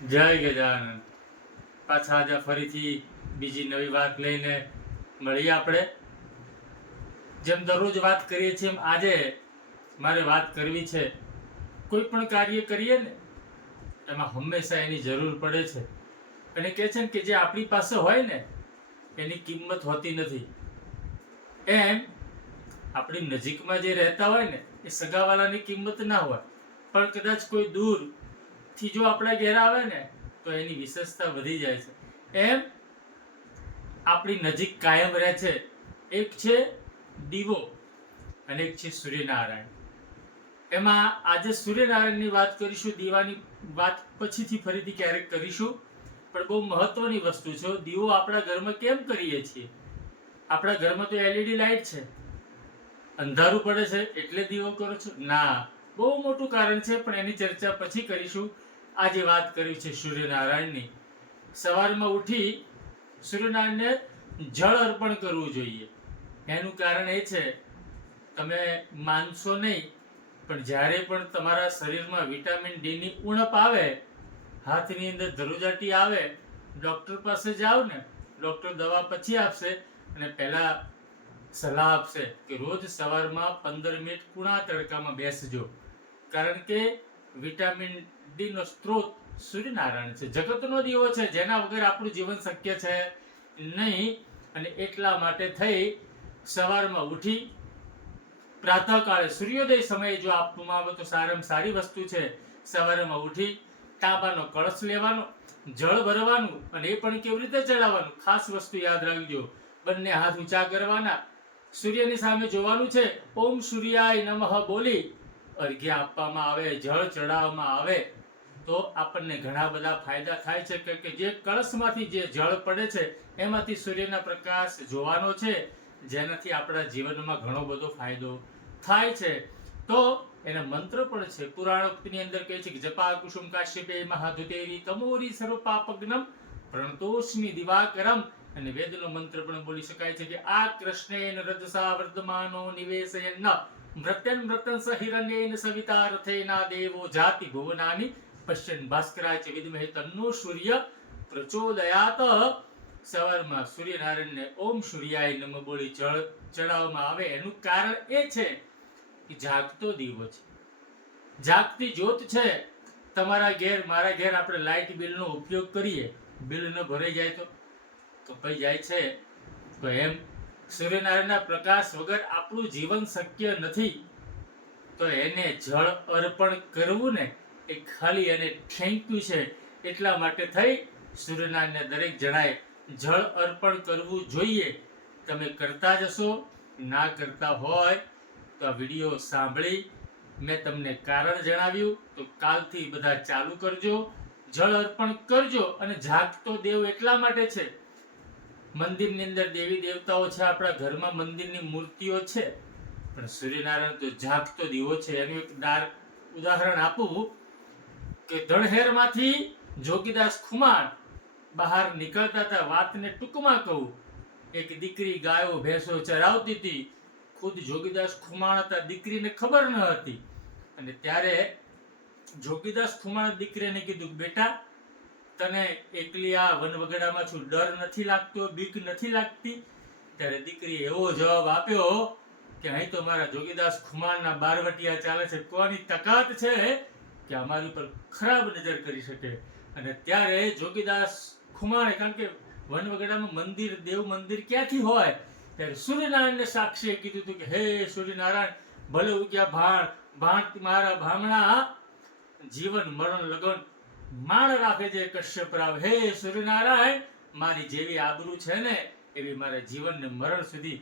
જય ગજાનંદ. પાછા આજે ફરીથી બીજી નવી વાત લઈને મળીએ આપણે. જેમ દરરોજ વાત કરીએ છીએ એમ આજે મારે વાત કરવી છે. કોઈ પણ કાર્ય કરીએ ને એમાં હંમેશા એની જરૂર પડે છે. અને કહે છે ને કે જે આપણી પાસે હોય ને એની કિંમત હોતી નથી. એમ આપણી નજીકમાં જે રહેતા હોય ને એ સગાવાલાની કિંમત ના હોય, પણ કદાચ કોઈ દૂર થી જો આપણા ઘેર આવે ને તો એની વિશેષતા વધી જાય છે. એમ આપણી નજીક કાયમ રહે છે. એક છે દીવો અને એક છે સૂર્યનારાયણ. એમાં આજે સૂર્યનારાયણની વાત કરીશું, દીવાની વાત પછીથી ફરીથી ક્યારેક કરીશું. પણ બહુ મહત્વની વસ્તુ છે. દીવો આપણા ઘરમાં કેમ કરીએ છીએ? આપણા ઘરમાં તો એલઈડી લાઈટ છે, અંધારું પડે છે એટલે દીવો કરો છો? ના, બહુ મોટું કારણ છે, પણ એની ચર્ચા પછી કરીશું. આજે વાત કરવી છે સૂર્યનારાયણની. સવારમાં ઉઠી સૂર્યનારાયણને જળ અર્પણ કરવું જોઈએ. એનું કારણ એ છે, તમે માનશો નહીં, પણ જ્યારે પણ તમારા શરીરમાં વિટામિન ડી ની ઉણપ આવે, હાથની અંદર ધ્રુજાટી આવે, ડોક્ટર પાસે જાઓ ને, ડોક્ટર દવા પછી આપશે અને પહેલા સલાહ આપશે કે રોજ સવારમાં 15 મિનિટ કુણા તડકામાં બેસજો. કારણ કે વિટામિન ડી નો સ્ત્રોત સૂર્યનારાયણ છે, જગતનો દીવો છે, જેના વગર આપણું જીવન શક્ય છે નહીં. અને એટલા માટે થઈ સવારમાં ઉઠી પ્રાતઃકાળે સૂર્યોદય સમયે જો આપવામાં આવે તો સારામાં સારી વસ્તુ છે. સવારમાં ઉઠી તાંબાનો કળશ લેવાનો, જળ ભરવાનું, અને એ પણ કેવી રીતે ચડાવવાનું ખાસ વસ્તુ યાદ રાખજો. બંને હાથ ઊંચા કરવાના, સૂર્યની સામે જોવાનું છે, ઓમ સૂર્યાય નમઃ બોલી અર્ઘ્ય આપવામાં આવે, જળ ચડાવવામાં આવે તો આપણને ઘણા બધા ફાયદા થાય છે. કે જે કળશમાંથી જે જળ પડે છે એમાંથી સૂર્યના પ્રકાશ જોવાનો છે, જેનાથી આપણા જીવનમાં ઘણો બધો ફાયદો થાય છે. તો એના મંત્ર પણ છે. પુરાણોક્તિની અંદર કહે છે કે જપા કુસુમ કાશ્યપે મહાધુતેરી તમોરી સર્વપાપગ્નમ પ્રણતોસ્મિ દિવાકરમ. અને વેદનો મંત્ર પણ બોલી શકાય છે કે આ કૃષ્ણેન રજસા વર્ધમાનો નિવેશયન મૃત્યન મૃતન સહિરણ્યેન સવિતા રથેના દેવો જાતિ ભુવનાની પશ્યન ભાસ્કરાય છે વિદ્મહે તન્નો સૂર્ય પ્રચોદયાત. સવારમાં સૂર્યનારાયણને ઓમ સૂર્યાય નમઃ બોલી જળ ચડાવવામાં આવે. એનું કારણ એ છે કે જાગતો દીવો છે, જાગતી જ્યોત છે. તમારા ઘેર, મારા ઘેર આપણે લાઇટ બિલનો ઉપયોગ કરીએ, બિલ ન ભરાઈ જાય તો કપાઈ જાય છે. તો એમ સૂર્યનારાયણના પ્રકાશ વગર આપણું જીવન શક્ય નથી. તો એને જળ અર્પણ કરવું ને એ ખાલી એને થેન્ક યુ છે. એટલા માટે થઈ સૂર્યનારાયણને દરેક જણાએ જળ અર્પણ કરવું જોઈએ. તમે કરતા જશો, ના કરતા હોય તો આ વિડીયો સાંભળી મેં તમને કારણ જણાવ્યું તો કાલથી બધા ચાલુ કરજો, જળ અર્પણ કરજો. અને જાગતો દેવ એટલા માટે છે, મંદિરની અંદર દેવી દેવતાઓ છે, આપણા ઘરમાં મંદિરની મૂર્તિઓ છે, પણ સૂર્યનારાયણ તો જાગતો દીવો છે. એનું એક ઉદાહરણ આપું કે ધણહેરમાંથી જોગીદાસ ખુમાણ બહાર નીકળતા હતા. વાતને ટૂંકમાં કહું, એક દીકરી ગાયો ભેંસો ચરાવતી હતી. ખુદ જોગીદાસ ખુમાણ હતા, દીકરીને ખબર ન હતી. અને ત્યારે જોગીદાસ ખુમાણ દીકરીને કીધું, બેટા તને એકલી આ વનવગડામાં છું, ડર નથી લાગતો, બીક નથી લાગતી? ત્યારે દીકરીએ એવો જવાબ આપ્યો કે અહીં તો મારા જોગીદાસ ખુમાણના બારવટિયા ચાલે છે, કોની તાકાત છે કે અમારી ઉપર ખરાબ નજર કરી શકે? અને ત્યારે જોગીદાસ ખુમાણે, કારણ કે વનવગડામાં મંદિર, દેવ મંદિર ક્યાંથી હોય, ત્યારે સૂર્યનારાયણને સાક્ષીએ કીધું હતું કે હે સૂર્યનારાયણ, ભલે ઉગ્યા ભાણ ભાણ મારા ભામણા, જીવન મરણ લગન માણ રાખે છે કશ્યપ રાવ. હે સૂર્યનારાયણ, મારી જેવી આબરૂ છે ને એવી મારા જીવન ને મરણ સુધી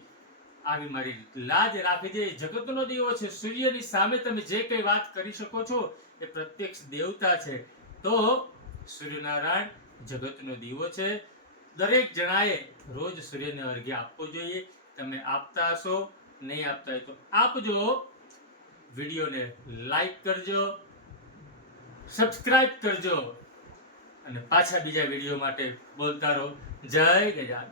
આવી મારી લાજ રાખે છે. જગતનો દીવો છે. સૂર્યની સામે તમે જે કઈ વાત કરી શકો છો એ પ્રત્યક્ષ દેવતા છે. તો સૂર્યનારાયણ જગતનો દીવો છે. દરેક જણાએ રોજ સૂર્યને અર્ઘ્ય આપવો જોઈએ. તમે આપતા હશો, નહીં આપતા હોય તો આપજો. વિડીયોને લાઈક કરજો, સબસ્ક્રાઇબ કરજો અને પાછા બીજા વિડીયો માટે બોલતા રહો. જય ગજાનન.